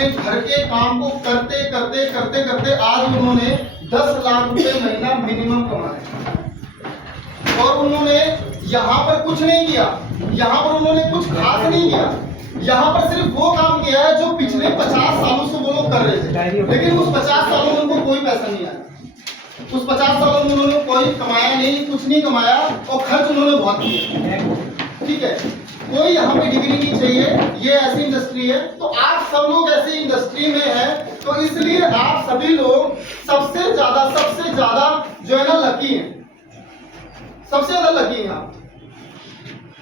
अपने घर के काम को करते करते करते करते आज उन्होंने 10 लाख रुपए महीना मिनिमम कमाए। और उन्होंने यहाँ पर कुछ नहीं किया, यहाँ पर उन्होंने कुछ खास नहीं किया, यहाँ पर सिर्फ वो काम किया है जो पिछले 50 सालों से वो लोग कर रहे थे। लेकिन उस 50 सालों में उनको कोई पैसा नहीं आया, उस 50 सालों में उन्होंने कोई कमाया नहीं, कुछ नहीं कमाया और खर्च उन्होंने बहुत किया। ठीक है, कोई यहाँ पे डिग्री नहीं चाहिए, ये ऐसी इंडस्ट्री है। तो आप सब लोग ऐसी इंडस्ट्री में हैं, तो इसलिए आप सभी लोग सबसे ज्यादा जो है ना लकी हैं, सबसे ज्यादा लकी हैं आप।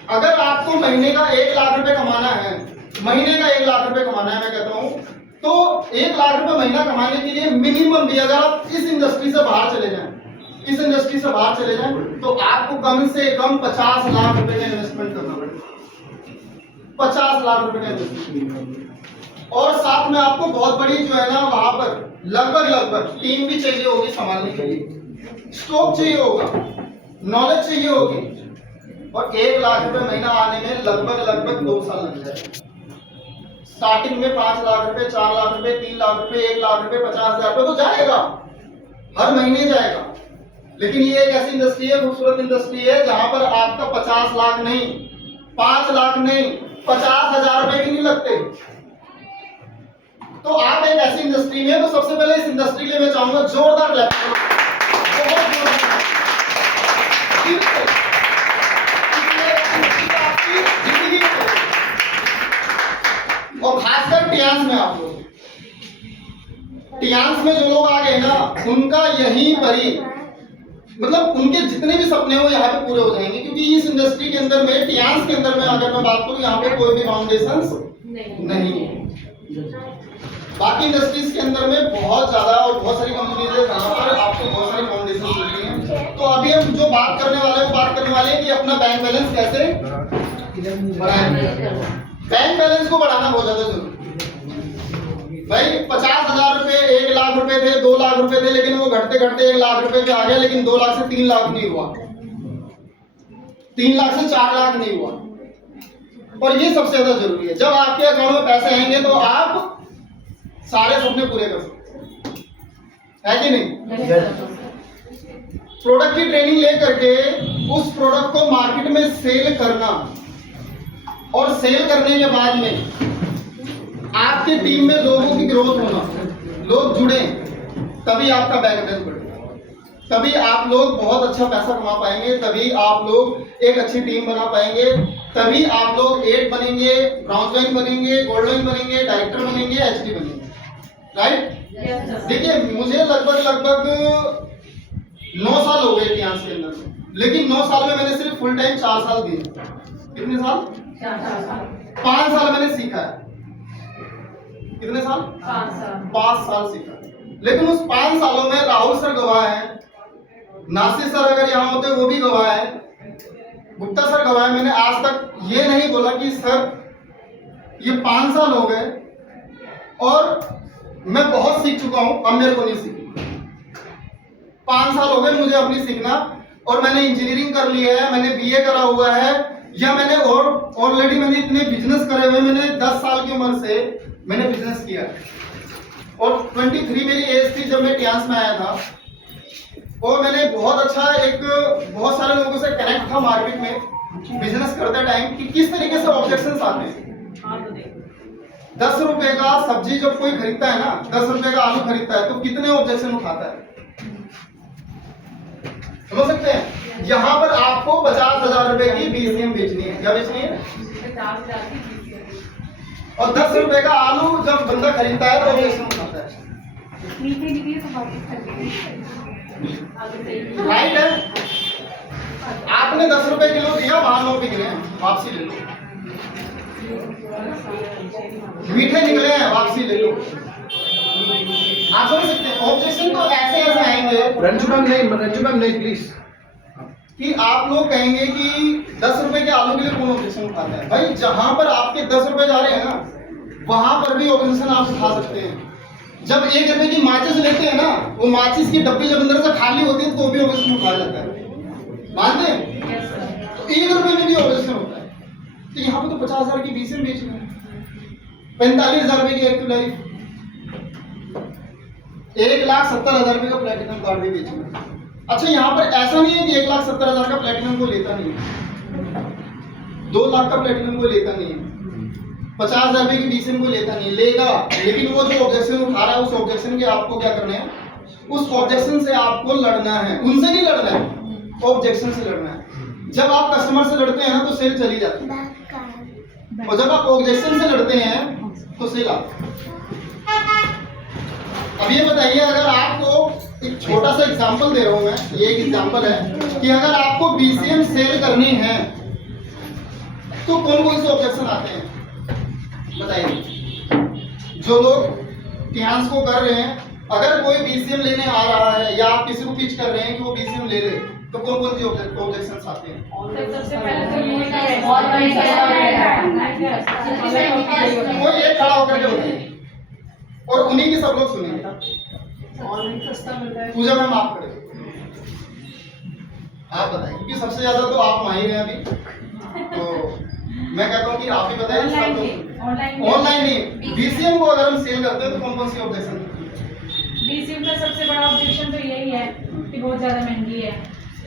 अगर आपको महीने का 1 लाख रुपए कमाना है, महीने का 1 लाख रुपए कमाना है, मैं कहता हूँ तो 1 लाख रुपए महीना कमाने के लिए मिनिमम भी अगर आप इस इंडस्ट्री से बाहर चले जाएं, इस इंडस्ट्री से बाहर चले जाएं, तो आपको कम से कम 50 लाख रुपए का इन्वेस्टमेंट करना पड़ेगा, 50 लाख रुपए का इन्वेस्टमेंट। और साथ में आपको बहुत बड़ी जो है ना वहां पर लगभग टीम भी चाहिए होगी संभालने के लिए, स्टॉक चाहिए होगा, नॉलेज चाहिए होगी। और 1 लाख रुपए महीना आने में लगभग 2 साल लग जाएगा। स्टार्टिंग में 5 लाख रुपए, 4 लाख रुपए, 3 लाख रुपए, 1 लाख रुपए, 50,000 रुपए तो जाएगा, हर महीने जाएगा। लेकिन ये एक ऐसी इंडस्ट्री है, खूबसूरत इंडस्ट्री है, जहां पर आपका 50 लाख नहीं, 5 लाख नहीं, 50,000 रुपए भी नहीं लगते। तो आप एक ऐसी इंडस्ट्री में, तो सबसे पहले इस इंडस्ट्री के लिए मैं चाहूंगा जोरदार क्लैप करो, बहुत जोरदार। और खासकर टियांस में आप लोग, टियांस में जो लोग आ गए ना, उनका यहीं पर ही मतलब उनके जितने भी सपने हो यहाँ पे पूरे हो जाएंगे। क्योंकि इस इंडस्ट्री के अंदर में, टियांस के अंदर में अगर मैं बात करूँ, यहाँ पे कोई भी फाउंडेशन नहीं है। बाकी इंडस्ट्रीज के अंदर में बहुत ज्यादा और बहुत सारी कंपनीज है जहाँ पर आपको बहुत सारी फाउंडेशन मिलती हैं। तो अभी हम जो बात करने वाले हैं, बात करने वाले हैं कि अपना बैंक बैलेंस कैसे बढ़ाएं। बैंक बैलेंस को बढ़ाना बहुत ज्यादा जरूरी है भाई। 50,000 रुपए, 1 लाख रुपए थे, 2 लाख रुपए थे, लेकिन वो घटते घटते 1 लाख रुपए पे आ गया। लेकिन 2 लाख से 3 लाख नहीं हुआ, 3 लाख से 4 लाख नहीं हुआ। और ये सबसे ज्यादा जरूरी है। जब आपके अकाउंट में पैसे आएंगे तो आप सारे सपने पूरे कर सकते हैं, है कि नहीं? प्रोडक्ट की ट्रेनिंग ले करके उस प्रोडक्ट को मार्केट में सेल करना, और सेल करने के बाद में आपकी टीम में लोगों की ग्रोथ होना, लोग जुड़े, तभी आपका बैंक बैलेंस बढ़ेगा, तभी आप लोग बहुत अच्छा पैसा कमा पाएंगे, तभी आप लोग एक अच्छी टीम बना पाएंगे, तभी आप लोग 8 बनेंगे, ब्राउन लाइन बनेंगे, गोल्ड लाइन बनेंगे, डायरेक्टर बनेंगे, एचडी बनेंगे। राइट? देखिए, मुझे लगभग 9 साल हो गए टियांस के अंदर में, लेकिन 9 साल में मैंने सिर्फ फुल टाइम 4 साल दिए। कितने साल? 5 साल मैंने सीखा है। कितने साल? 5 साल सीखा। लेकिन उस 5 सालों में राहुल सर गवाह है, नासिर सर अगर यहाँ होते वो भी गवाह है, गुप्ता सर गवाह है। मैंने आज तक ये नहीं बोला कि सर ये 5 साल हो गए और मैं बहुत सीख चुका हूं, अब मेरे को नहीं सीखना। 5 साल हो गए मुझे अपनी सीखना, और मैंने इंजीनियरिंग कर ली है, मैंने बीए करा हुआ है, या मैंने ऑलरेडी मैंने इतने बिजनेस करे हुए, मैंने 10 साल की उम्र से मैंने बिजनेस किया है। और 23 मेरी एज थी जब मैं टियांस में आया था, और मैंने बहुत अच्छा बहुत सारे लोगों से कनेक्ट था मार्केट में बिजनेस करते टाइम, कि किस तरीके से ऑब्जेक्शंस आते हैं। 10 रुपए का सब्जी जब कोई खरीदता है ना, 10 रुपए का आलू खरीदता है, तो कितने ऑब्जेक्शन उठाता है, समझ सकते हैं? यहाँ पर आपको 50,000 रुपए की बीसीएम बेचनी है। क्या बेचनी है? और 10 रुपए का आलू जब बंदा खरीदता है तो ऑब्जेक्शन उठाता है। राइट है? आपने 10 रुपए किलो दिया, वहां 9 बिक रहे हैं, वापसी ले लो। मीठे निकले हैं, वापसी ले लो। आप समझ सकते हैं? ऑब्जेक्शन तो ऐसे आएंगे, रंजू मैम नहीं प्लीज, कि आप लोग कहेंगे कि 10 रुपए के आलू के लिए कौन ऑब्जेक्शन उठाता है? भाई, जहां पर आपके 10 रुपए जा रहे हैं ना, वहां पर भी ऑब्जेक्शन आप उठा सकते हैं। जब 1 रुपए की माचिस लेते हैं ना, वो माचिस की डब्बी जब अंदर से खाली होती है तो भी ऑब्जेक्शन उठाया जाता है, मानते हैं? तो 1 रुपए में भी ऑब्जेक्शन होता है। तो यहाँ पे तो 50,000 की बीसीएम बेच रहे हैं, 45,000 रुपए की एक्टिव लाइफ, 1,70,000 रुपये का प्लेटिनम कार्ड भी बेचूंगा। अच्छा, यहाँ पर ऐसा नहीं है कि 1,70,000 का प्लेटिनम को लेता नहीं है, 2 लाख का प्लेटिनम को लेता नहीं है, 50,000 रुपये की बीसीएम को लेता नहीं, लेगा। लेकिन वो जो ऑब्जेक्शन उठा रहा है, उस ऑब्जेक्शन के आपको क्या करना है, उस ऑब्जेक्शन से आपको लड़ना है, उनसे नहीं लड़ना है, ऑब्जेक्शन से लड़ना है। जब आप कस्टमर से लड़ते हैं ना तो सेल चली जाती है, और जब आप ऑब्जेक्शन से लड़ते हैं तो सेल आती है। अब ये बताइए, अगर आपको एक छोटा सा एग्जांपल दे रहा हूं मैं, ये एक एग्जांपल है कि अगर आपको बीसीएम सेल करनी है तो कौन कौन से ऑब्जेक्शन आते हैं बताइए। जो लोग टियान्स को कर रहे हैं, अगर कोई बीसीएम लेने आ रहा है या आप किसी को पिच कर रहे हैं कि वो बीसीएम ले ले, तो कौन कौन सी ऑब्जेक्शंस आते हैं? सबसे पहले तो ये वो ये खड़ा होकर के बताइए और उन्हीं की सब लोग सुनेंगे। पूजा मैम आप खड़े, आप बताइए, क्योंकि सबसे ज्यादा तो आप माहिर हैं अभी, तो मैं कहता हूँ कि आप ही बताइए। ऑनलाइन नहीं, बीसीएम को अगर हम सेल करते हैं तो कौन कौन सी ऑब्जेक्शन? बीसीएम का सबसे बड़ा ऑब्जेक्शन तो यही है कि बहुत ज्यादा महंगी है।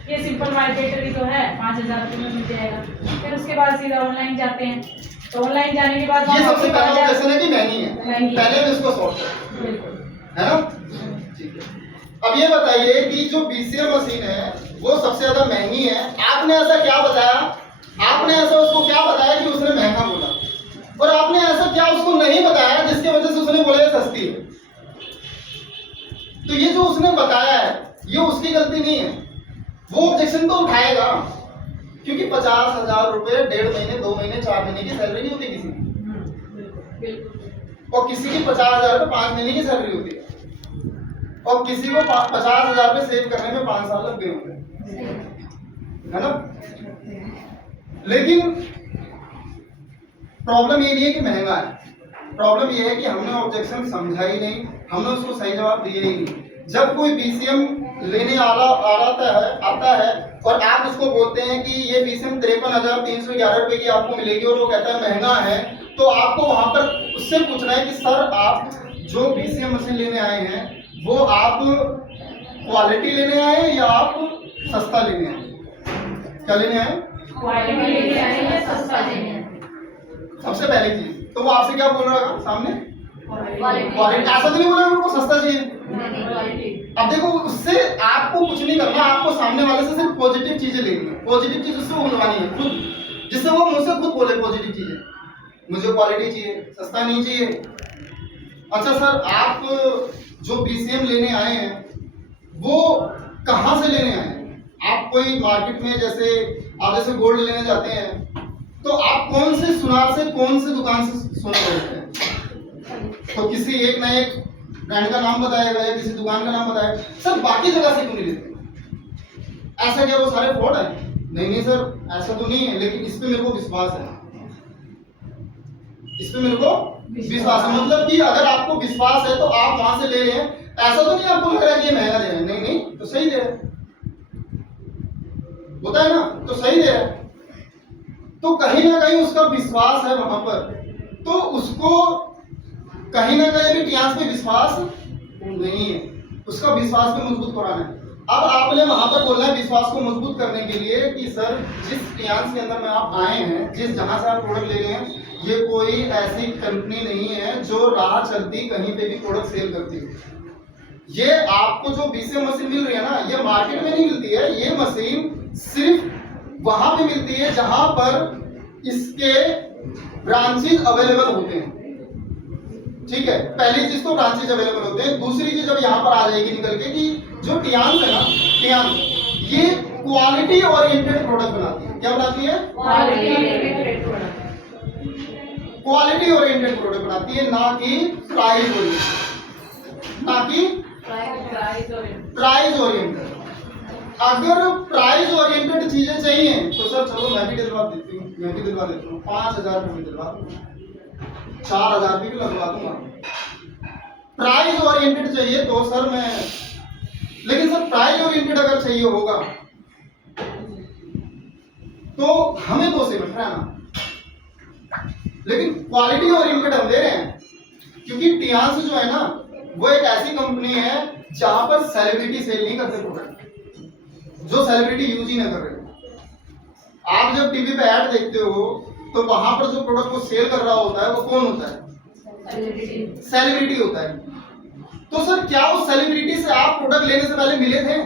ये सिंपल मार्केटर ही तो है, 5,000 रुपये में मिल जाएगा। फिर उसके बाद सीधा ऑनलाइन जाते हैं, तो ऑनलाइन जाने के बाद ये सबसे पहला ऑब्जेक्शन है कि महंगी है, पहले भी इसको सॉल्व करें, बिल्कुल, है ना? ठीक है। अब ये बताइए कि जो बीसीएम मशीन है वो सबसे ज्यादा महंगी है, आपने ऐसा क्या बताया, आपने ऐसा उसको क्या बताया कि उसने महंगा बोला, और आपने ऐसा क्या उसको नहीं बताया जिसकी वजह से उसने बोला ये सस्ती है? तो ये जो उसने बताया है ये उसकी गलती नहीं है, वो ऑब्जेक्शन तो उठाएगा, क्योंकि 50,000 रुपए 1.5 महीने 2 महीने 4 महीने की सैलरी नहीं होती किसी की, और किसी की 50,000 रुपए 5 महीने की सैलरी होती है, और किसी को 50,000 रुपए सेव करने में 5 साल लग गए होंगे, है ना? लेकिन प्रॉब्लम ये नहीं है कि महंगा है, प्रॉब्लम ये है कि हमने ऑब्जेक्शन समझा ही नहीं, हमने उसको सही जवाब दिए ही नहीं। जब कोई बीसीएम लेने आता है और आप उसको बोलते हैं कि ये बीसीएम 53,311 रुपए की आपको मिलेगी और वो कहता है महंगा है, तो आपको वहां पर उससे पूछना है कि सर आप जो बीसीएम मशीन लेने आए हैं वो आप क्वालिटी लेने आए या आप सस्ता लेने आए? क्या लेने आए? क्वालिटी लेके आए हैं, सस्ता लेने आए। सबसे पहली चीज तो वो आपसे क्या बोल रहा है सामने? क्वालिटी। ऐसा तो नहीं बोला उनको सस्ता चाहिए। अब देखो, उससे आपको कुछ नहीं करना, आपको सामने वाले से सिर्फ पॉजिटिव चीजें लेनी है, पॉजिटिव चीज उससे बोलवानी है खुद, जिससे वो मुझसे खुद बोले पॉजिटिव चीजें, मुझे क्वालिटी चाहिए, सस्ता नहीं चाहिए। अच्छा सर, आप जो बीसीएम लेने आए हैं वो कहाँ से लेने आए हैं? आप कोई मार्केट में जैसे गोल्ड लेने जाते हैं तो आप कौन से सुनार से, कौन से दुकान से सोना खरीदते हैं? तो किसी एक ना एक ब्रांड का नाम बताएगा या किसी दुकान का नाम बताएगा, सर बाकी जगह से क्यों नहीं लेते? ऐसा क्या वो सारे फ्रॉड है? नहीं सर, ऐसा तो नहीं है, लेकिन इस पे मेरे को विश्वास है, इस पे मेरे को विश्वास है। मतलब कि अगर आपको विश्वास है तो आप वहां से ले रहे हैं, ऐसा तो नहीं आपको लग रहा है कि ये महंगा दे रहे हैं, नहीं तो सही दे रहे हैं, होता है ना, तो सही दे रहे हैं, तो कहीं ना कहीं उसका विश्वास है वहां पर, तो उसको कहीं ना कहीं भी टियान्स पे विश्वास नहीं है, उसका विश्वास को मजबूत कराना है। अब आपने वहां पर बोलना है विश्वास को मजबूत करने के लिए कि सर जिस टियान्स के अंदर में आप आए हैं, जिस जहां से आप प्रोडक्ट ले रहे हैं, ये कोई ऐसी कंपनी नहीं है जो राह चलती कहीं पे भी प्रोडक्ट सेल करती है। ये आपको जो बीसीएम मशीन मिल रही है ना, ये मार्केट में नहीं मिलती है, ये मशीन सिर्फ वहां पे मिलती है जहां पर इसके ब्रांचेज अवेलेबल होते हैं। ठीक है, पहली चीज तो ब्रांचेज अवेलेबल होते हैं। दूसरी चीज अब यहाँ पर आ जाएगी निकल के कि जो टियान्स है ना, टियान्स ये क्वालिटी ओरिएंटेड प्रोडक्ट बनाती है। क्या बनाती है? क्वालिटी ओरिएंटेड प्रोडक्ट बनाती है, ना कि प्राइस ओरिएंटेड, ना कि प्राइस ओरिएंटेड। अगर प्राइस ओरिएंटेड चीजें चाहिए तो सर चलो मैं भी दिलवा देती हूँ, मैं भी दिलवा देता हूँ, 5,000 रुपये में दिलवा दूंगा, 4,000 भी लगवा दूंगा। प्राइस ओरिएंटेड चाहिए तो सर मैं, लेकिन सर प्राइस ओरिएंटेड अगर चाहिए होगा तो हमें तो सेम रहना, लेकिन क्वालिटी ओरिएंटेड हम दे रहे हैं, क्योंकि टियान्स जो है ना वो एक ऐसी कंपनी है जहां पर सेलिब्रिटी सेल नहीं करते प्रोडक्ट, जो सेलिब्रिटी यूज ही ना कर रहे। आप जब टीवी पे ऐड देखते हो तो वहां पर जो प्रोडक्ट को सेल कर रहा होता है वो कौन होता है? सेलिब्रिटी होता है। तो सर क्या उस सेलिब्रिटी से आप प्रोडक्ट लेने से पहले मिले थे?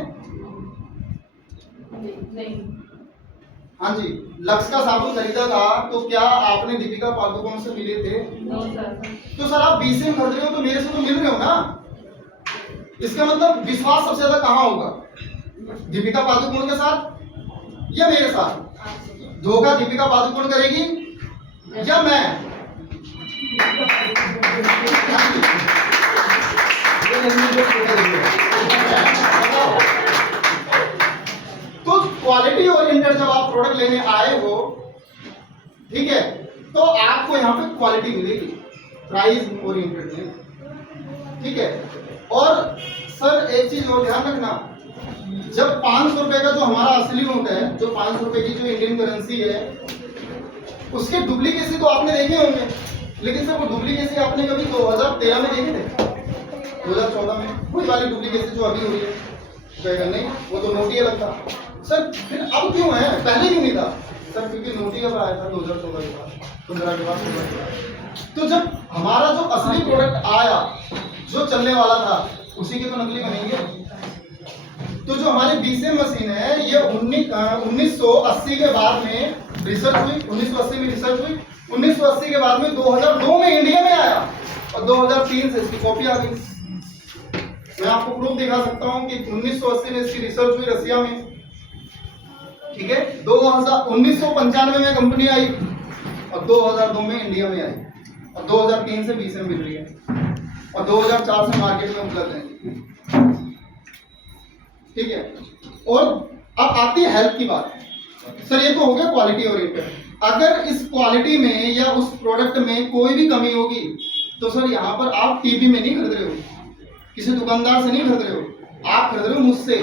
नहीं। हाँ जी, लक्स का साबुन खरीदा था तो क्या आपने दीपिका पादुकोण से मिले थे? तो सर आप बीसीएम खरीद रहे हो तो मेरे से तो मिल रहे हो ना। इसका मतलब विश्वास सबसे ज्यादा कहाँ होगा? दीपिका पादुकोण के साथ या मेरे साथ? धोखा दीपिका पादुकोण करेगी या मैं? तो क्वालिटी ओरिएंटेड जब आप प्रोडक्ट लेने आए हो, ठीक है, तो आपको यहाँ पे क्वालिटी मिलेगी, प्राइस ओरिएंटेड नहीं, ठीक है। और सर एक चीज और ध्यान रखना, जब 500 रुपए का जो हमारा असली नोट है, जो 500 रुपए की जो इंडियन करेंसी है, उसके डुप्लीकेसी तो आपने देखे होंगे, लेकिन सर वो डुप्लीकेसी आपने कभी 2013 में देखे थे? 2014 में वही वाली डुप्लीकेसी जो अभी हो रही है? कहेगा नहीं, वो तो नोट ही अलग था। सर फिर अब क्यों है, पहले क्यों नहीं था? सर क्योंकि नोट ही कब आया था? 2014 के बाद, 15 के बाद, 16 के बाद। तो जब हमारा जो असली प्रोडक्ट आया, जो चलने वाला था, उसी के तो नकली बनेंगे। तो जो हमारी बीसीएम मशीन है, ये 1980 के बाद में रिसर्च हुई, 1980 में रिसर्च हुई, 1980 के बाद में 2002 में इंडिया में आया और 2003 से इसकी कॉपी आ गई। मैं आपको प्रूफ दिखा सकता हूं कि 1980 में इसकी रिसर्च हुई रसिया में, ठीक है, 1995 में कंपनी आई और 2002 में इंडिया में आई और 2003 से बीसीएम मिल रही है और 2004 से मार्केट में उपलब्ध है, ठीक है। और अब आती है हेल्थ की बात। सर ये तो हो गया क्वालिटी ओरिएंटेड। अगर इस क्वालिटी में या उस प्रोडक्ट में कोई भी कमी होगी तो सर यहाँ पर आप टीवी में नहीं खरीद रहे हो, किसी दुकानदार से नहीं खरीद रहे हो, आप खरीद रहे हो मुझसे।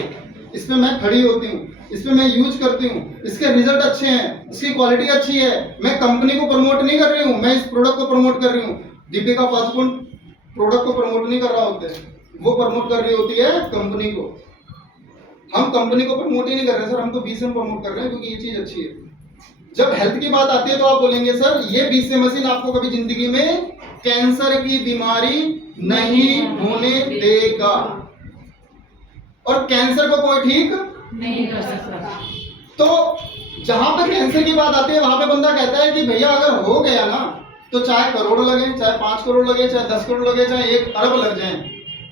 इस पे मैं खड़ी होती हूँ, इस पे मैं यूज करती हूँ, इसके रिजल्ट अच्छे हैं, इसकी क्वालिटी अच्छी है। मैं कंपनी को प्रमोट नहीं कर रही हूँ, मैं इस प्रोडक्ट को प्रमोट कर रही हूँ। दीपिका पादुकोण प्रोडक्ट को प्रमोट नहीं कर रहा होते, वो प्रमोट कर रही होती है कंपनी को। हम कंपनी को प्रमोट ही नहीं कर रहे सर, हम तो बीसीएम प्रमोट कर रहे हैं क्योंकि ये चीज अच्छी है। जब हेल्थ की बात आती है तो आप बोलेंगे सर ये बीसीएम मशीन आपको कभी जिंदगी में कैंसर की बीमारी नहीं होने देगा और कैंसर को कोई ठीक नहीं कर सकता। तो जहां पर कैंसर की बात आती है वहां पे बंदा कहता है कि भैया अगर हो गया ना तो चाहे करोड़ लगे, चाहे 5 करोड़ लगे, चाहे 10 करोड़ लगे, चाहे 1 अरब लग जाए,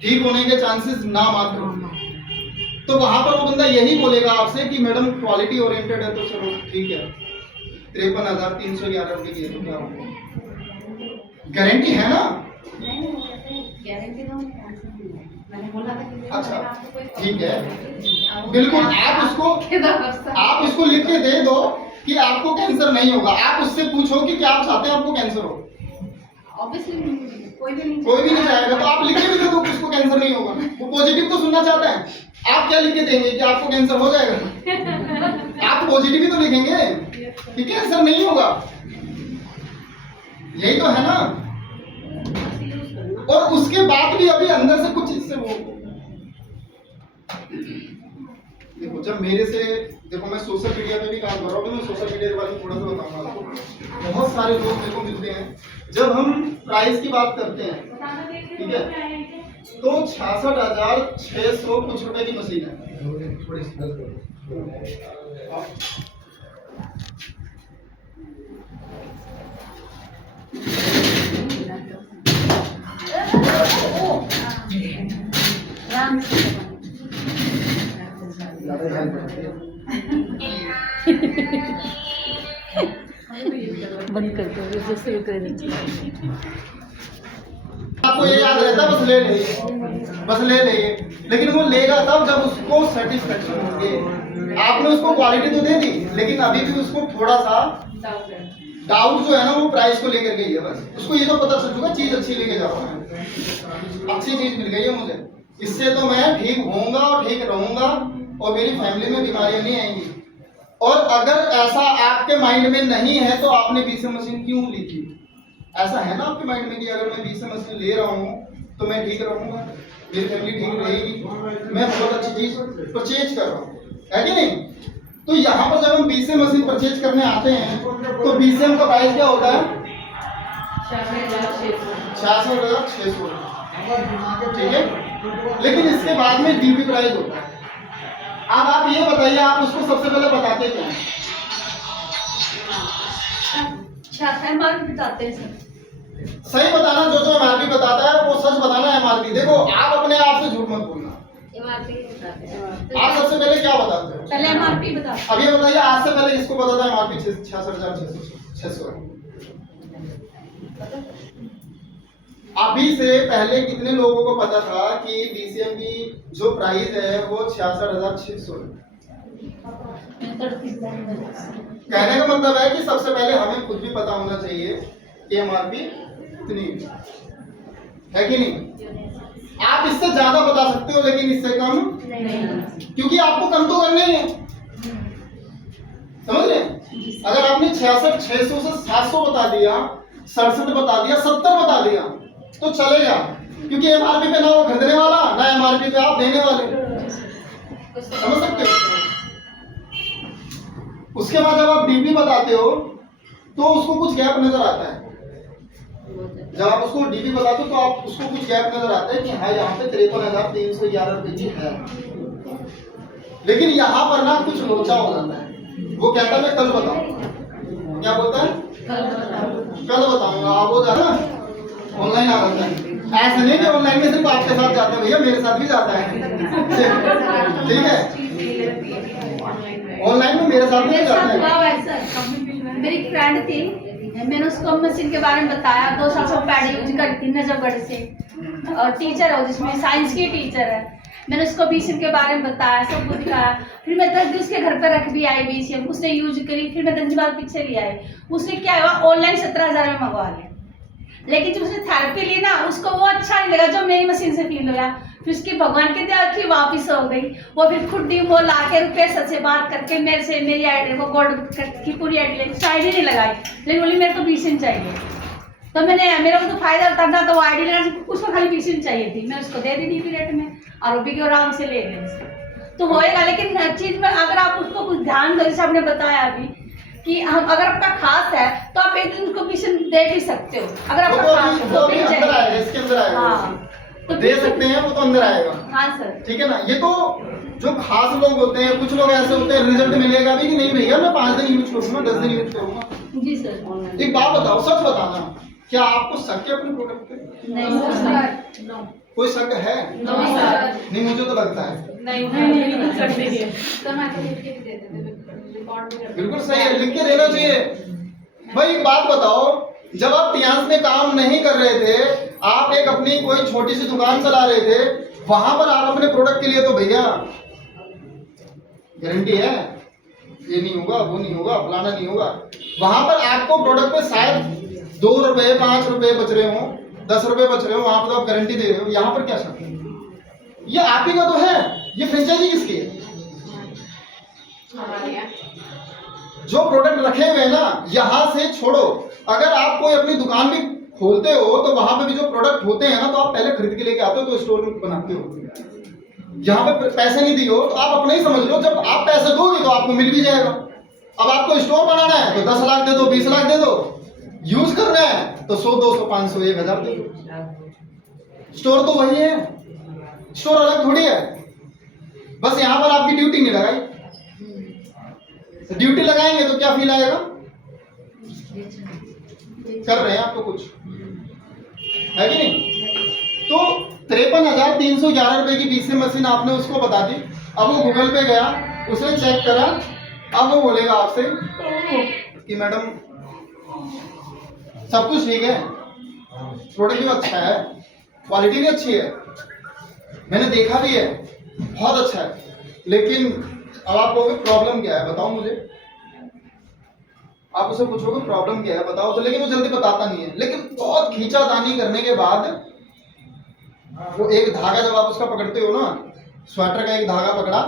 ठीक होने के चांसेस ना मात्र। तो वहां पर वो बंदा यही बोलेगा आपसे कि मैडम क्वालिटी ओरिएंटेड है तो चलो ठीक है, 53,311 रुपए की है तो क्या होगा, गारंटी है ना? गारंटी तो मैंने बोला था कि अच्छा ठीक है, बिल्कुल। आप उसको लिख के दे दो कि आपको कैंसर नहीं होगा। आप उससे पूछो कि क्या आप चाहते हैं आपको कैंसर हो? ऑब्वियसली कोई भी नहीं चाहेगा। तो आप लिख के भी दे दो कि उसको कैंसर नहीं होगा, वो पॉजिटिव तो सुनना चाहता है। आप क्या लिख के देंगे कि आपको कैंसर हो जाएगा? आप पॉजिटिव ही तो लिखेंगे कि कैंसर नहीं होगा, यही तो है ना। और उसके बाद भी अभी अंदर से कुछ इससे वो देखो, जब मेरे से देखो, मैं सोशल मीडिया पे भी काम कर रहा हूँ, तो मैं सोशल मीडिया के बारे में थोड़ा सा बताऊंगा आपको। बहुत सारे लोग मेरे को मिलते हैं, जब हम प्राइस की बात करते हैं, ठीक है, तो 66,600 कुछ रुपए की मशीन है। बंद कर दो, ये शुरू कर दीजिए। आपको ये याद रहता बस ले ले, लेकिन वो लेगा तब जब उसको सेटिस्फेक्शन होगी। आपने उसको क्वालिटी तो दे दी, लेकिन अभी भी उसको थोड़ा सा डाउट जो है ना वो प्राइस को लेकर गई है। बस उसको ये तो पता चल चुका चीज अच्छी लेके जा रहा हूँ, अच्छी चीज मिल गई है मुझे, इससे तो मैं ठीक होऊंगा और ठीक रहूंगा और मेरी फैमिली में बीमारियां नहीं आएंगी। और अगर ऐसा आपके माइंड में नहीं है तो आपने बीसीएम मशीन क्यों ली थी? ऐसा है ना आपके माइंड में कि अगर मैं बीसीएम मशीन ले रहा हूँ तो मैं ठीक रहूंगा, मेरी फैमिली ठीक रहेगी, मैं बहुत अच्छी चीज परचेज कर रहा हूँ, है कि नहीं? तो यहाँ पर जब हम बीसीएम मशीन परचेज करने आते हैं तो बीसीएम का प्राइस क्या होता है? 66,600, ठीक है। लेकिन इसके बाद में डीपी प्राइस होता है। अब आप ये बताइए, आप उसको सबसे पहले बताते क्या हैं? अच्छा एमआरपी बताते हैं सर। सही बताना, जो जो एमआरपी बताता है वो सच बताना। एमआरपी देखो, आप अपने आप से झूठ मत बोलना। एमआरपी बताते हैं। आप सबसे पहले क्या बताते हो? पहले एमआरपी बताते अब ये बताइए, आज से पहले किसको पता था एमआरपी 66,600 है? अभी से पहले कितने लोगों को पता था कि बीसीएम की जो प्राइस है वो 66,600 है? कहने का मतलब है कि सबसे पहले हमें खुद भी पता होना चाहिए कि एमआरपी कितनी है कि नहीं? आप इससे ज्यादा बता सकते हो लेकिन इससे कम नहीं। क्योंकि आपको कम तो करना ही है, समझ रहे? अगर आपने 66,600 से 700 बता दिया, 67 बता दिया, 70 बता दिया तो चलेगा, क्योंकि एमआरपी पे ना वो खरीदने वाला, ना एमआरपी पे आप देने वाले, समझ सकते हो? उसके बाद जब आप डीपी बताते हो तो उसको कुछ गैप नजर आता है। जब आप उसको डीपी बताते हो तो आप उसको कुछ गैप नजर आता है कि हाँ यहाँ पे 53,311 रुपए की है। लेकिन यहाँ पर ना कुछ लोचा हो जाता है, वो कहता है मैं कल बताऊंगा। क्या बोलता है? कल बताऊंगा। आप वो जाना ऑनलाइन आ जाता है। ऐसा नहीं कि ऑनलाइन में सिर्फ आपके साथ जाता है, भैया मेरे साथ भी जाता है, ठीक है? ऑनलाइन में मेरे साथ भी जाता है। मेरी फ्रेंड थी, मैंने उसको मशीन के बारे में बताया। 2 साल से पैड यूज करती नजरगढ़ से, और टीचर है जिसमें साइंस की टीचर है। मैंने उसको बीसीएम के बारे में बताया, सब कुछ दिखाया। फिर मैं 10 दिन उसके घर पर रख भी आई बीसीएम, उसने यूज करी। फिर मैं 10 दिन बाद पीछे ले आई। उसने क्या हुआ, ऑनलाइन 17,000 में मंगवा लिया। लेकिन जब उसने थेरेपी ली ना, उसको वो अच्छा नहीं लगा जो मेरी मशीन से फील हुआ। फिर उसकी भगवान की दया की वापिस हो गई। वो फिर खुद ही वो ला के रुपये से बात करके मेरे से मेरी आईडी वो गोल्ड की पूरी आईडी नहीं लगाई, लेकिन बोली मेरे को बीसीएम चाहिए। तो मैंने मेरा को तो फायदा होता था, तो वो आईडी लगा, उसको खाली बीसीएम चाहिए थी। मैं उसको दे दी डीपी रेट में, और वो भी आराम से ले गए तो होएगा। लेकिन हर चीज में अगर आप उसको कुछ ध्यान दो, जैसे आपने बताया अभी कि हम अगर आपका खास है तो आप एक दिन उसको बीसीएम दे भी सकते हो। अगर आपका खास है तो भी अंदर आएगा, इसके अंदर आएगा। हाँ तो दे सकते हैं, वो तो अंदर आएगा। हाँ सर, ठीक है ना? ये तो जो खास लोग होते हैं, कुछ लोग ऐसे होते हैं रिजल्ट मिलेगा भी कि नहीं भैया मैं 5 दिन यूज करूंगा, 10 दिन यूज करूंगा। जी सर। एक बात बताओ, सच बताना, क्या आपको शक है अपने प्रोडक्ट पे? नहीं सर, कोई शक है? नहीं, मुझे तो लगता है। बिल्कुल सही है, लिख के देना चाहिए। भाई एक बात बताओ, जब आप तियांस में काम नहीं कर रहे थे, आप एक अपनी कोई छोटी सी दुकान चला रहे थे, वहां पर आप अपने प्रोडक्ट के लिए तो भैया गारंटी है, ये नहीं होगा, वो नहीं होगा, फलाना नहीं होगा। वहां पर आपको प्रोडक्ट पे शायद 2 रुपए 5 रुपए बच रहे हो, 10 रुपए बच रहे हो, वहां पर आप गारंटी दे रहे हो। यहाँ पर क्या शक है? ये आप ही का तो है, ये फ्रेंचाइजी किसकी है? जो प्रोडक्ट रखे हुए हैं ना, यहाँ से छोड़ो। अगर आप कोई अपनी दुकान भी खोलते हो तो वहां पे भी जो प्रोडक्ट होते हैं ना, तो आप पहले खरीद के लेके आते हो, तो स्टोर में बनाते हो। यहाँ पे पैसे नहीं दिए हो तो आप अपने ही समझ लो, जब आप पैसे दोगे तो आपको मिल भी जाएगा। अब आपको स्टोर बनाना है तो 10 लाख दे दो, 20 लाख दे दो। यूज करना है तो 100 200 500 1000 दे दो। स्टोर तो वही है, स्टोर अलग थोड़ी है। बस यहाँ पर आपकी ड्यूटी नहीं लगाई। ड्यूटी लगाएंगे तो क्या फील आएगा? कर रहे हैं आप तो कुछ, है कि नहीं? तो 53,311 रुपए की बीसीएम मशीन आपने उसको बता दी। अब वो गूगल पे गया, उसने चेक करा, अब वो बोलेगा आपसे कि मैडम सब कुछ ठीक है, प्रोडक्ट भी अच्छा है, क्वालिटी भी अच्छी है, मैंने देखा भी है, बहुत अच्छा है, लेकिन अब आप कहोगे प्रॉब्लम क्या है बताओ मुझे। आप उसे पूछोगे प्रॉब्लम क्या है बताओ तो, लेकिन वो जल्दी बताता नहीं है। लेकिन बहुत खींचातानी करने के बाद वो एक धागा जब आप उसका पकड़ते हो ना, स्वेटर का एक धागा पकड़ा,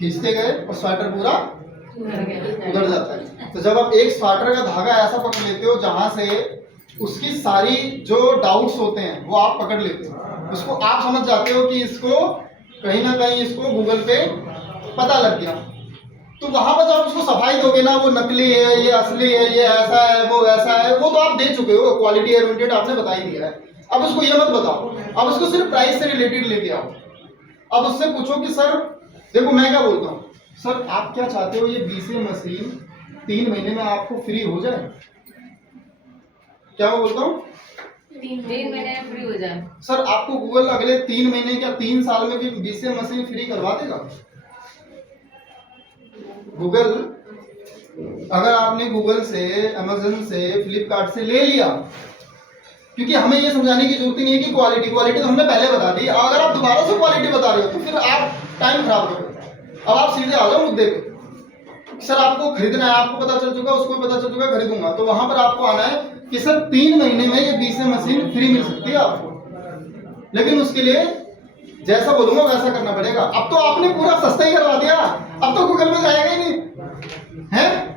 खींचते गए और स्वेटर पूरा उधर जाता है। तो जब आप एक स्वेटर का धागा ऐसा पकड़ लेते हो जहां से उसकी सारी जो डाउट्स होते हैं वो आप पकड़ लेते हो, उसको आप समझ जाते हो कि इसको कहीं ना कहीं इसको गूगल पे पता लग गया। तो वहां पर जब उसको सफाई दोगे ना, वो नकली है, ये असली है, ये ऐसा है, वो वैसा है, वो तो आप दे चुके हो, क्वालिटी ओरिएंटेड आपने बता ही दिया है। अब उसको ये मत बताओ, अब उसको सिर्फ प्राइस से रिलेटेड लेके आओ। अब उससे पूछो कि सर देखो मैं क्या बोलता हूँ, सर आप क्या चाहते हो ये BCA मशीन 3 महीने में आपको फ्री हो जाए? क्या मैं बोलता हूँ? 3 महीने में फ्री हो जाए। सर आपको गूगल अगले 3 महीने क्या 3 साल में भी BCA मशीन फ्री करवा देगा? गूगल, अगर आपने गूगल से, अमेजन से, फ्लिपकार्ट से ले लिया, क्योंकि हमें ये समझाने की जरूरत नहीं है कि क्वालिटी तो हमने पहले बता दी। अगर आप दोबारा से क्वालिटी बता रहे हो तो फिर आप टाइम खराब करो। अब आप सीधे आ जाओ मुद्दे पे। सर आपको खरीदना है, आपको पता चल चुका, उसको भी पता चल चुका, खरीदूंगा, तो वहां पर आपको आना है कि सर 3 महीने में ये BCA मशीन फ्री मिल सकती है आपको, लेकिन उसके लिए जैसा बोलूंगा वैसा करना पड़ेगा। अब तो आपने पूरा सस्ता ही करवा दिया, अब तो गूगल में जाएगा ही नहीं है।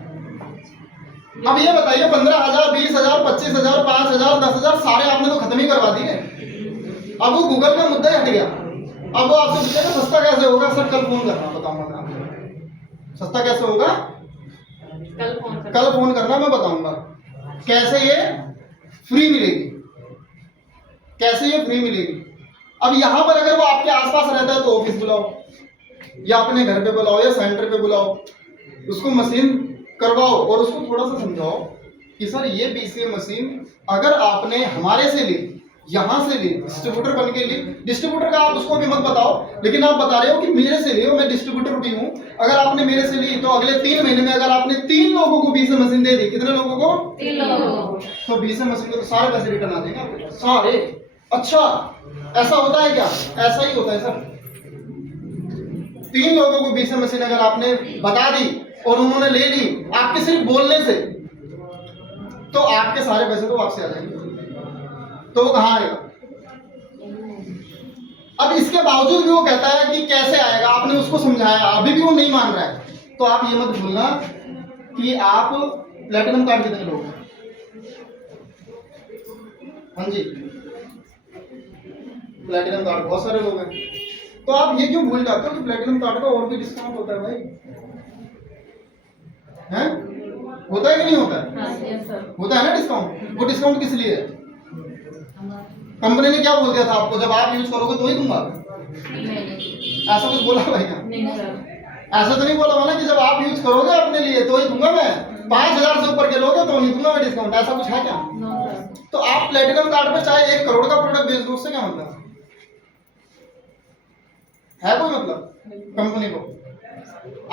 अब ये बताइए 15,000, 20,000, 25,000, 5,000, 10,000 सारे आपने तो खत्म ही करवा दिए। अब वो गूगल का मुद्दा ही हट गया। अब वो आपसे पूछेगा सस्ता कैसे होगा? सर कल फोन करना, बताऊंगा मैं आपको सस्ता कैसे होगा। कल फोन करना, मैं बताऊंगा कैसे ये फ्री मिलेगी, कैसे ये फ्री मिलेगी। अब यहाँ पर अगर वो आपके आसपास रहता है तो ऑफिस बुलाओ, या अपने घर पे बुलाओ, या सेंटर पे बुलाओ, उसको मशीन करवाओ और उसको थोड़ा सा समझाओ कि सर ये BCA मशीन अगर आपने हमारे से ली, यहाँ से ली, डिस्ट्रीब्यूटर बन के ली, डिस्ट्रीब्यूटर का आप उसको भी मत बताओ, लेकिन आप बता रहे हो कि मेरे से ली, मैं डिस्ट्रीब्यूटर भी हूँ, अगर आपने मेरे से ली तो अगले 3 महीने में अगर आपने 3 लोगों को BCA मशीन दे दी, कितने लोगों को? 3 लोगों को। तो BCA मशीन के तो सारे पैसे रिटर्न आ जाएंगे आपके पास, सारे। अच्छा ऐसा होता है क्या? ऐसा ही होता है सर। 3 लोगों को BCA मशीन अगर आपने बता दी और उन्होंने ले ली आपके सिर्फ बोलने से, तो आपके सारे पैसे तो वापस आ जाएंगे। तो वो कहाँ आएगा? अब इसके बावजूद भी वो कहता है कि कैसे आएगा, आपने उसको समझाया, अभी भी वो नहीं मान रहा है। तो आप ये मत भूलना कि आप प्लेटिनम कार्ड कितने लोग हैं? हाँ जी, प्लेटिनम कार्ड बहुत सारे लोग हैं। तो आप ये क्यों भूल जाते हो कि प्लेटिनम कार्ड का और भी डिस्काउंट होता है भाई? हैं? होता है कि नहीं होता है? होता है ना डिस्काउंट। वो डिस्काउंट किस लिए है? कंपनी ने क्या बोल दिया था आपको, जब आप यूज करोगे तो ही दूंगा? ऐसा कुछ बोला भाई ना? ऐसा तो नहीं बोला होगा ना कि जब आप यूज करोगे अपने लिए तो ही दूंगा मैं, 5,000 से ऊपर के लोगे तो नहीं दूंगा मैं डिस्काउंट, ऐसा कुछ है क्या? तो आप प्लेटिनम कार्ड पे चाहे 1 करोड़ का प्रोडक्ट बेच दो, उससे क्या मतलब है? कोई मतलब कंपनी को?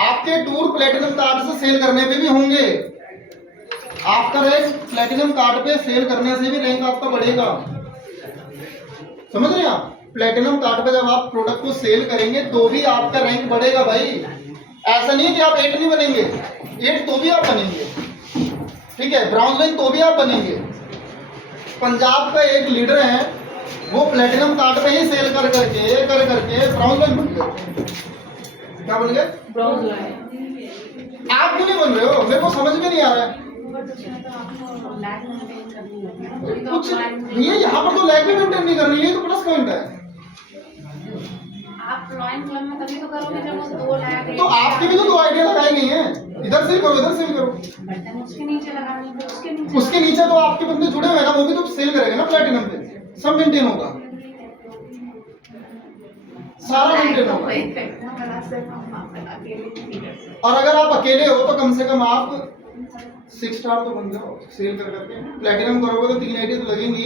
आपके टूर प्लेटिनम कार्ड से सेल करने पे भी होंगे, आपका रैंक प्लेटिनम कार्ड पे सेल करने से भी रैंक आपका बढ़ेगा। समझ रहे हैं आप? प्लेटिनम कार्ड पे जब आप प्रोडक्ट को सेल करेंगे तो भी आपका रैंक बढ़ेगा भाई। ऐसा नहीं है कि आप 8 नहीं बनेंगे, 8 तो भी आप बनेंगे, ठीक है, ब्राउन रैंक तो भी आप बनेंगे। पंजाब का एक लीडर है, वो प्लेटिनम कार्ड पे ही सेल कर करके ब्राउन रैंक बन गए। क्या बन गए? Brown rank. आप क्यों नहीं बन रहे हो? मेरे को समझ में नहीं आ रहा है। कुछ ये यहाँ पर तो लैग भी मेंटेन नहीं करनी है, तो प्लस पॉइंट है। आप लॉयन क्लब में तभी तो करोगे जब वो 2 लाख। तो आपके भी तो 2 आइडिया लगाए गए हैं, इधर से करो, इधर से भी करो। उसके नीचे लगाने, उसके नीचे तो आपके बंदे जुड़े हुए हैं ना, वो भी तो सेल करेंगे ना प्लेटिनम पे, सब मेंटेन होगा, सारा मेंटेन होगा। और अगर आप अकेले हो तो कम से कम आप 6 स्टार तो बन जाओ सेल कर करके। प्लेटिनम करोगे तो 3 आइडिया तो लगेंगी।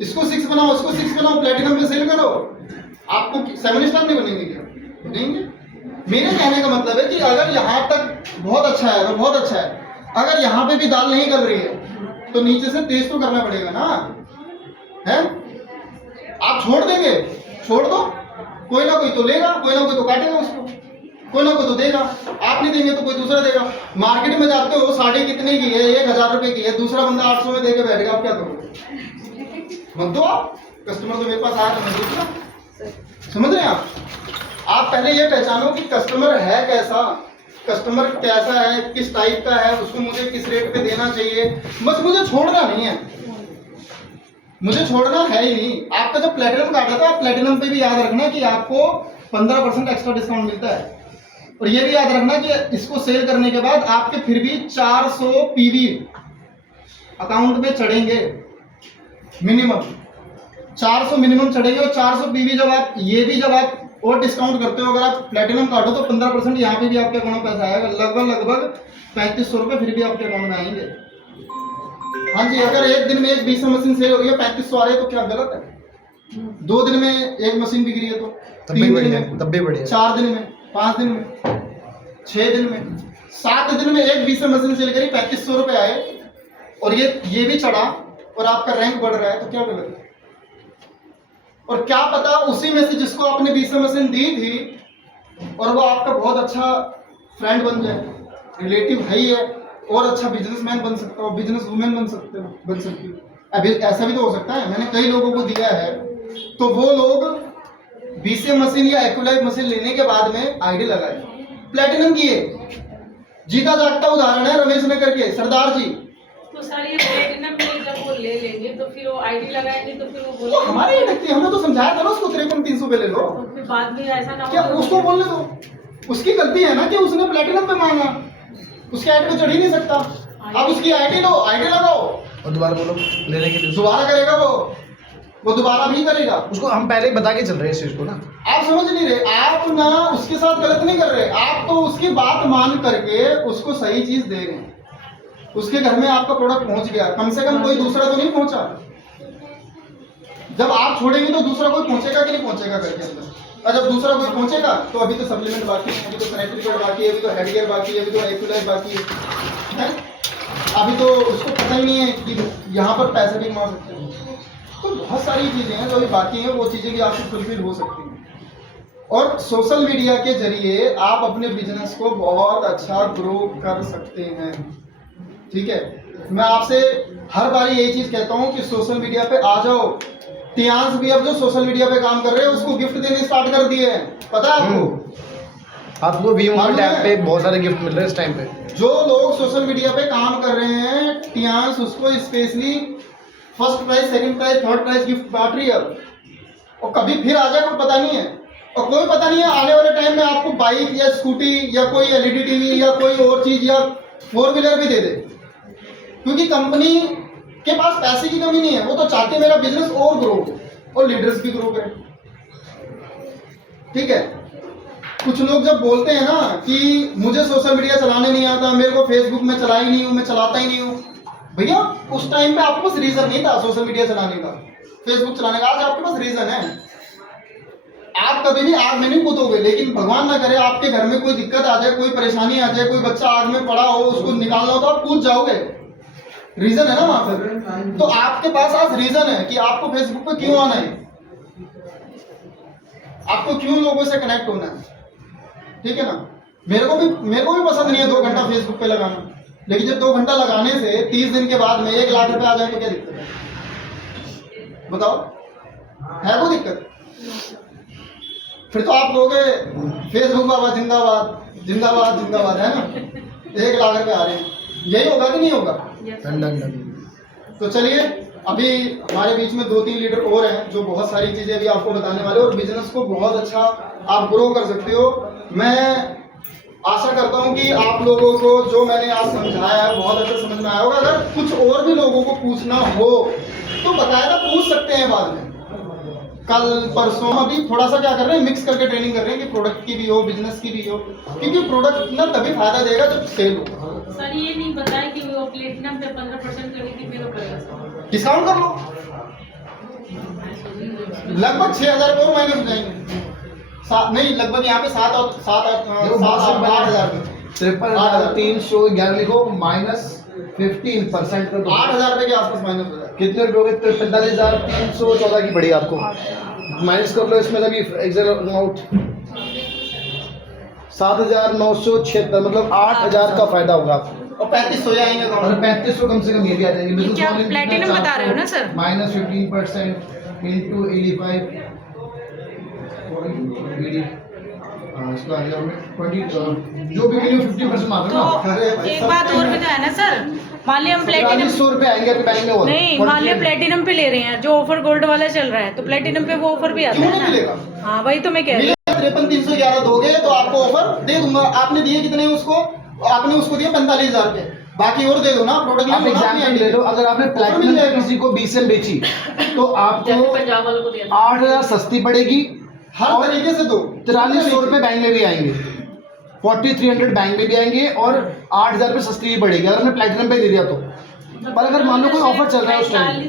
इसको 6 बनाओ, उसको 6 बनाओ, प्लेटिनम पे सेल करो, आपको 7 स्टार नहीं बनेंगे क्या? बनेंगे। मेरे कहने का मतलब है कि अगर यहाँ तक बहुत अच्छा है तो बहुत अच्छा है, अगर यहाँ पे भी दाल नहीं कर रही है तो नीचे से तेज तो करना पड़ेगा ना, है? आप छोड़ देंगे, छोड़ दो, कोई ना कोई तो लेगा, कोई ना कोई तो काटेगा उसको, कोई ना कोई तो देगा। आप नहीं देंगे तो कोई दूसरा देगा। मार्केट में जाते हो, साड़ी कितने की है? 1,000 रुपए की है, दूसरा बंदा 800 में देके बैठेगा, आप क्या करोगे? मत दो आप, कस्टमर तो मेरे पास आया तो मैं दूसरा। समझ रहे हैं आप? आप पहले ये पहचानो कि कस्टमर है कैसा, कस्टमर कैसा है, किस टाइप का है, उसको मुझे किस रेट पे देना चाहिए, बस मुझे छोड़ना नहीं है, मुझे छोड़ना है ही नहीं। आपका जब प्लेटिनम कार्ड आता है, प्लेटिनम पे भी याद रखना कि आपको 15% एक्स्ट्रा डिस्काउंट मिलता है, और ये भी याद रखना कि इसको सेल करने के बाद आपके फिर भी 400 पीवी अकाउंट में चढ़ेंगे, मिनिमम 400 मिनिमम चढ़ेंगे, और 400 पीवी जब आप ये भी जब आप और डिस्काउंट करते हो, अगर आप प्लेटिनम कार्ड हो तो 15% यहाँ पे भी आपके अकाउंट में पैसा आएगा, लगभग 3500 रुपये फिर भी आपके अकाउंट में आएंगे। हाँ जी, अगर एक दिन में एक बीस मशीन सेल हो रही है, 3500 आ रहे हैं तो क्या गलत है? 2 दिन में एक मशीन बिक रही है तो 3 दिन में, तब भी बढ़िया, 4 दिन में, 5 दिन में, 6 दिन में, 7 दिन में एक बीस मशीन सेल करी, 3500 रुपये आए, और ये भी चढ़ा और आपका रैंक बढ़ रहा है तो क्या गलत है? और क्या पता उसी में से जिसको आपने 20 मशीन दी थी और वो आपका बहुत अच्छा फ्रेंड बन जाए, रिलेटिव है ही है, और अच्छा बिजनेसमैन बन सकता हो, बिजनेस वुमेन बन सकते हो, बन सकती हो। अभी ऐसा भी तो हो सकता है, मैंने कई लोगों को दिया है, तो वो लोग 20 मशीन या एक्यूलाइफ मशीन लेने के बाद में आईडी लगाए, प्लेटिनम किए। जीता जागता उदाहरण है रमेश नगर के सरदार जी। तो सर ये प्लेटिनम में जब वो ले लेंगे तो फिर वो आईडी लगाएंगे तो फिर वो वो बोलेंगे, हमारी ही लगती है, हमने तो समझाया था ना उसको 53-300 पे ले लो। तो फिर बाद में ऐसा ना हो क्या तो- उसको बोलने दो, उसकी गलती है ना कि उसने प्लेटिनम पे मांगा, उसके आईडी पे चढ़ ही नहीं सकता। अब उसकी आईडी लो, आईडी लगाओ, और दोबारा बोलो लेने के लिए दोबारा करेगा वो दोबारा भी करेगा। उसको हम पहले ही बता के चल रहे हैं इस चीज को ना। आप समझ नहीं रहे, आप ना उसके साथ गलत नहीं कर रहे, आप तो उसकी बात मान करके उसको सही चीज दे रहे हैं। उसके घर में आपका प्रोडक्ट पहुंच गया, कम से कम कोई दूसरा तो नहीं पहुंचा। जब आप छोड़ेंगे तो दूसरा कोई पहुंचेगा कि नहीं पहुंचेगा घर के अंदर, और जब दूसरा कोई पहुंचेगा तो अभी तो सप्लीमेंट बाकी है, अभी तो सैनिटरी पैड बाकी है, अभी तो हेडगियर बाकी है, अभी तो एक्यूलाइफ बाकी है, अभी तो उसको पता ही नहीं है कि यहाँ पर पैसे भी कमा सकते हैं। तो बहुत सारी चीजें हैं जो अभी बाकी हैं, वो चीजें भी आपकी फुलफिल हो सकती हैं। और सोशल मीडिया के जरिए आप अपने बिजनेस को बहुत अच्छा ग्रो कर सकते हैं। ठीक है, मैं आपसे हर बार यही चीज कहता हूँ कि सोशल मीडिया पे आ जाओ। तियांश भी अब जो सोशल मीडिया पे काम कर रहे हैं उसको गिफ्ट देने स्टार्ट कर दिए हैं, पता है आपको? आपको वी मालूम टैब है? पे बहुत सारे गिफ्ट मिल रहे हैं इस टाइम पे। जो लोग सोशल मीडिया पे काम कर रहे हैं, तियांश उसको specially first prize, second prize, third prize gift बांट रही है। और कभी फिर आ जाए कोई पता नहीं है, और कोई पता नहीं है आने वाले टाइम में आपको बाइक या स्कूटी या कोई एलईडी टीवी या कोई और चीज या 4 व्हीलर भी दे दे, क्योंकि कंपनी के पास पैसे की कमी नहीं है। वो तो चाहते हैं मेरा बिजनेस और ग्रो और लीडर्स भी ग्रो करें। ठीक है, कुछ लोग जब बोलते हैं ना कि मुझे सोशल मीडिया चलाने नहीं आता, मेरे को फेसबुक में चला ही नहीं हूँ, मैं चलाता ही नहीं हूँ, भैया उस टाइम पे आपके पास रीजन नहीं था सोशल मीडिया चलाने का, फेसबुक चलाने का। आज आपके पास रीजन है, आप कभी भी आग में नहीं कूदोगे, लेकिन भगवान ना करे आपके घर में कोई दिक्कत आ जाए, कोई परेशानी आ जाए, कोई बच्चा आग में पड़ा हो, उसको निकालना हो तो आप कूद जाओगे। रीजन है ना वहां पर। तो आपके पास आज रीजन है कि आपको फेसबुक पे क्यों आना है, आपको क्यों लोगों से कनेक्ट होना है। ठीक है ना, मेरे को भी पसंद नहीं है 2 घंटा फेसबुक पे लगाना, लेकिन जब 2 घंटा लगाने से 30 दिन के बाद में 1 लाख रुपए आ जाए तो क्या दिक्कत है? बताओ, है कोई दिक्कत? फिर तो आप कहोगे फेसबुक बाबा जिंदाबाद जिंदाबाद जिंदाबाद, है ना। 1 लाख रुपए आ रहे हैं, यही होगा कि नहीं होगा? Done done done. तो चलिए, अभी हमारे बीच में 2-3 लीडर और हैं जो बहुत सारी चीजें अभी आपको बताने वाले, और बिजनेस को बहुत अच्छा आप ग्रो कर सकते हो। मैं आशा करता हूं कि आप लोगों को जो मैंने आज समझाया है बहुत अच्छा समझ में आया होगा। अगर कुछ और भी लोगों को पूछना हो तो बकायदा पूछ सकते हैं बाद में, कल परसों। अभी थोड़ा सा क्या कर रहे हैं, मिक्स करके ट्रेनिंग कर रहे हैं कि प्रोडक्ट की भी हो, बिजनेस की भी हो, क्योंकि प्रोडक्ट ना तभी फायदा देगा जब सेल हो। सर ये नहीं बताया कि वो प्लेटिनम पे 15% करी थी, मेरे ऊपर डिस्काउंट कर लो, लगभग 6,000 और माइनस हो जाएंगे। नहीं, लगभग यहाँ पे 8,000 5311 लिखो माइनस 15% कर दो। 8,000 रुपए के आसपास माइनस हो जाए। कितने रुपए हो गए? 45,314 की पड़ी आपको, माइनस कर लो इसमें लगी एग्जैक्ट अमाउंट 7,976, मतलब 8,000 का फायदा होगा आपको। और 35 हो जाएंगे और अकाउंट। 3500 कम से कम ये भी आ जाएंगे। क्या प्लेटिनम बता रहे हो ना सर? माइनस 15% इंटू 85 इसका आ गया हमें 20 जो भी मिनिमम 50% मांग रहे हो ना। तो एक बात और भी तो है ना सर, मान लिया हम प्लेटिनम 100 रुपए आएंगे आपके बैंक में और नहीं, मान लिया प्लेटिनम पे ले रहे हैं, जो ऑफर गोल्ड वाला चल रहा है, तो प्लेटिनम पे वो ऑफर भी आता क्यों है नहीं मिलेगा? ना। हाँ वही तो मैं कह रही हूँ। 53,311 दोगे तो आपको ऑफर दे दूंगा। आपने दिए कितने उसको? आपने उसको दिए 45,000 रुपए, बाकी और दे दो ना। प्रोडक्ट आप एग्जाम्पल ले लो, अगर आपने प्लेटिनम किसी को 20 में बेची तो आपको पंजाब वालों को दिया 8,000 सस्ती पड़ेगी। हर तरीके से दो। 4300 रुपए बैंक में भी आएंगे, 4300 बैंक में भी आएंगे और 8,000 रुपए सस्ती भी पड़ेगी अगर हमने प्लेटिनम पे दे दिया तो। पर अगर मान लो कोई ऑफर चल रहा है उस टाइम,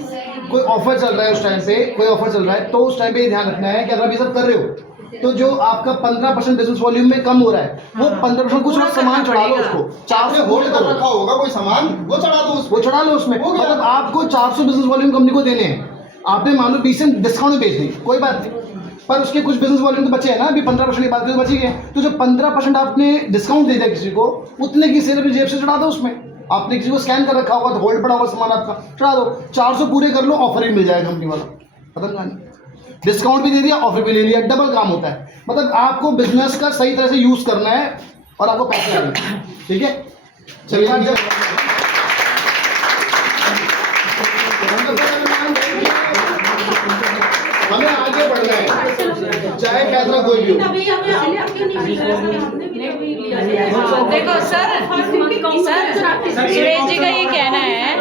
कोई ऑफर चल रहा है उस टाइम पे, कोई ऑफर चल रहा है तो उस टाइम पे ये ध्यान रखना है कि अगर आप ये सब कर रहे हो तो जो आपका 15% बिजनेस वॉल्यूम में कम हो रहा है वो 15% कुछ और सामान चढ़ा लो उसको, 400 होल्ड कर रखा होगा कोई सामान, वो चढ़ा दो उसको। वो चढ़ा लो उसमें। हो गया। मतलब आपको 400 बिजनेस वॉल्यूम कंपनी को देने हैं, आपने मान लो 20 डिस्काउंट में बेच दी, कोई बात नहीं, पर उसके कुछ बिजनेस वॉल्यूम तो बचे हैं ना, अभी 15% की बात करें तो बची गए। तो जो 15% आपने डिस्काउंट दे दिया किसी को, उतने की सेल अपनी जेब से चढ़ा दो उसमें। आपने किसी को स्कैन कर रखा होगा तो होल्ड पड़ा होगा सामान आपका, चढ़ा दो, 400 पूरे कर लो, ऑफर भी मिल जाएगा कंपनी वाला। खत्म कहानी। डिस्काउंट भी दे दिया, ऑफर भी ले लिया, डबल काम होता है। मतलब आपको बिजनेस का सही तरह से यूज करना है और आपको पैसे आने हैं। ठीक है, चलिए हमें आगे बढ़ना है, चाहे फैसला कोई भी हो। देखो सर, सुरेश जी का ये कहना है